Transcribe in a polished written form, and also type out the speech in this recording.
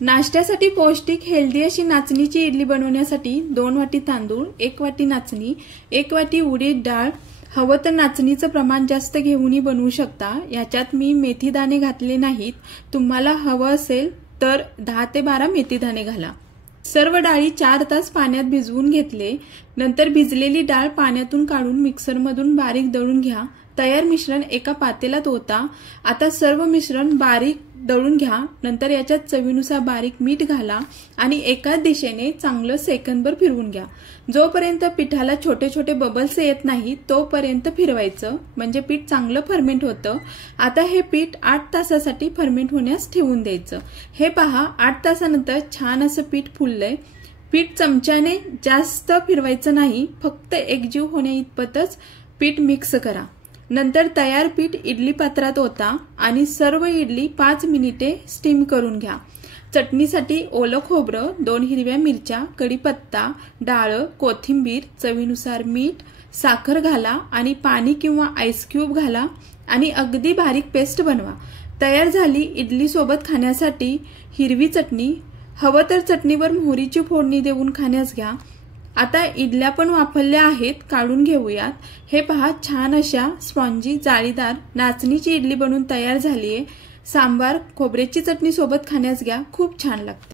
नाश्त्यासाठी पौष्टिक हेल्दी अशी नाचणीची इडली बनवण्यासाठी 2 वाटी तांदूळ, 1 वाटी नाचणी, 1 वाटी उडीद डाळ, हवं तर नाचणीचं प्रमाण जास्त घेऊनही बनवू शकता। याच्यात मी मेथी दाणे घातले नाहीत, तुम्हाला हवं असेल तर 10 ते 12 मेथी दाणे घाला। सर्व डाळी 4 तास पाण्यात भिजवून घेतले। नंतर भिजलेली डाळ पाण्यातून काढून मिक्सरमधून बारीक दळून घ्या। तयार मिश्रण एका पातेल्यात ओता। आता सर्व मिश्रण बारीक दळून घ्या। नंतर याच्यात चवीनुसार बारीक मीठ घाला आणि एकाच दिशेने चांगलं सेकंदभर फिरवून घ्या। जोपर्यंत पिठाला छोटे छोटे बबल्स येत नाही तोपर्यंत फिरवायचं, म्हणजे पीठ चांगलं फर्मेंट होतं। आता हे पीठ 8 तासासाठी फर्मेंट होण्यास ठेवून द्यायचं। हे पहा 8 तासानंतर छान असं पीठ फुललंय। पीठ चमच्याने जास्त फिरवायचं नाही, फक्त एकजीव होण्याइतपतच पीठ मिक्स करा। नंतर तयार पीठ इडली पात्रात ओता आणि सर्व इडली 5 मिनिटे स्टीम करून घ्या। चटणीसाठी ओलं खोबरं, 2 हिरव्या मिरच्या, कढीपत्ता, डाळ, कोथिंबीर, चवीनुसार मीठ, साखर घाला आणि पाणी किंवा आईस क्यूब घाला आणि अगदी बारीक पेस्ट बनवा। तयार झाली इडली सोबत खाण्यासाठी हिरवी चटणी। हवं तर चटणीवर मोहरीची फोडणी देऊन खाण्यास घ्या। आता इडल्या पण वाफरल्या आहेत, काढून घेऊयात। हे पहा छान अशा स्पॉन्जी जाळीदार नाचणीची इडली बनवून तयार झालीये। सांबार, खोबऱ्याची चटणी सोबत खाण्यास घ्या, खूप छान लागते।